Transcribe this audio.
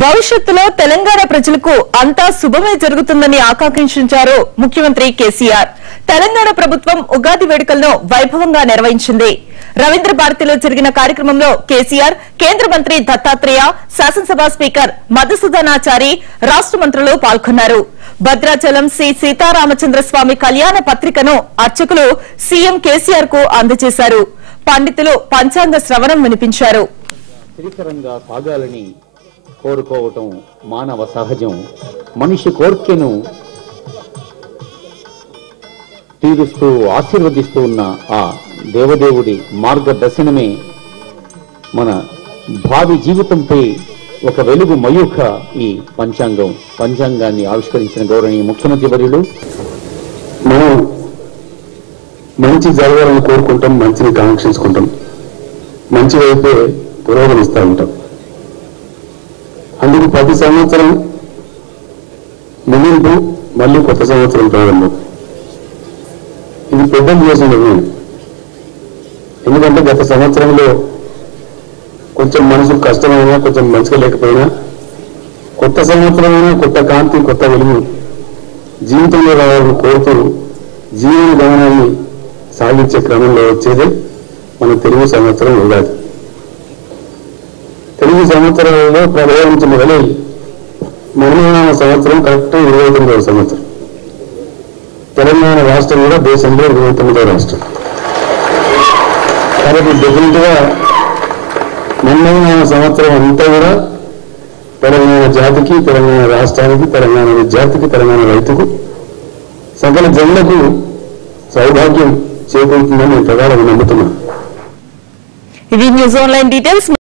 భవిష్యత్తులో తెలంగాణ ప్రజలకు అంతా శుభమే జరుగుతుందని ఆకాంక్షించారు ముఖ్యమంత్రి కేసీఆర్. తెలంగాణ ప్రభుత్వం ఉగాది వేడుకలను వైభవంగా నిర్వహించింది. రవీంద్ర భారతిలో జరిగిన కార్యక్రమంలో కేసీఆర్, కేంద్ర మంత్రి దత్తాత్రేయ, శాసనసభ స్పీకర్ మధుసూదనాచారి, రాష్ట మంత్రులు పాల్గొన్నారు. భద్రాచలం శ్రీ సీతారామచంద్రస్వామి కళ్యాణ పత్రికను అర్చకులు సీఎం కేసీఆర్ కు అందజేశారు. పండితులు పంచాంగ శ్రవణం వినిపించారు. కోరుకోవటం మానవ సహజం. మనిషి కోర్కెను తీరుస్తూ ఆశీర్వదిస్తూ ఉన్న ఆ దేవదేవుడి మార్గదర్శనమే మన భావి జీవితంపై ఒక వెలుగు మయూఖ ఈ పంచాంగాన్ని ఆవిష్కరించిన గౌరవనీయ ముఖ్యమంత్రి వర్యులు. మనం మంచి జరగాలని కోరుకుంటాం, మంచిని కాంక్షించుకుంటాం, మంచి వైపే పురోగమిస్తూ ఉంటాం. అందుకు ప్రతి సంవత్సరం ముగింపు, మళ్ళీ కొత్త సంవత్సరం ప్రారంభం. ఇది పెద్దలు చేసిన నిర్ణయం. ఎందుకంటే గత సంవత్సరంలో కొంచెం మనసుకు కష్టమైనా, కొంచెం మంచిగా లేకపోయినా, కొత్త సంవత్సరమైనా కొత్త కాంతి, కొత్త వెలుగు జీవితంలో రావాలని కోరుతూ జీవన గమనాన్ని సాగించే క్రమంలో వచ్చేదే మన తెలుగు సంవత్సరం ఉగాది. తెలుగు సంవత్సరాలలో ప్రవేశించి మొదలై నిర్మాణ సంవత్సరం కరెక్ట్ 29వ సంవత్సరం. తెలంగాణ రాష్ట్రం కూడా దేశంలో 29వ రాష్ట్రం. కాబట్టి డెఫినెట్ గా నిర్మాణ సంవత్సరం అంతా కూడా తెలంగాణ జాతికి, తెలంగాణ రాష్ట్రానికి, తెలంగాణ విద్యార్థికి, తెలంగాణ రైతుకు, సకల జనులకు సౌభాగ్యం చేకూరుతుందని నేను ప్రగాఢంగా నమ్ముతున్నాను. ఇది న్యూస్ ఆన్లైన్ డీటెయిల్స్.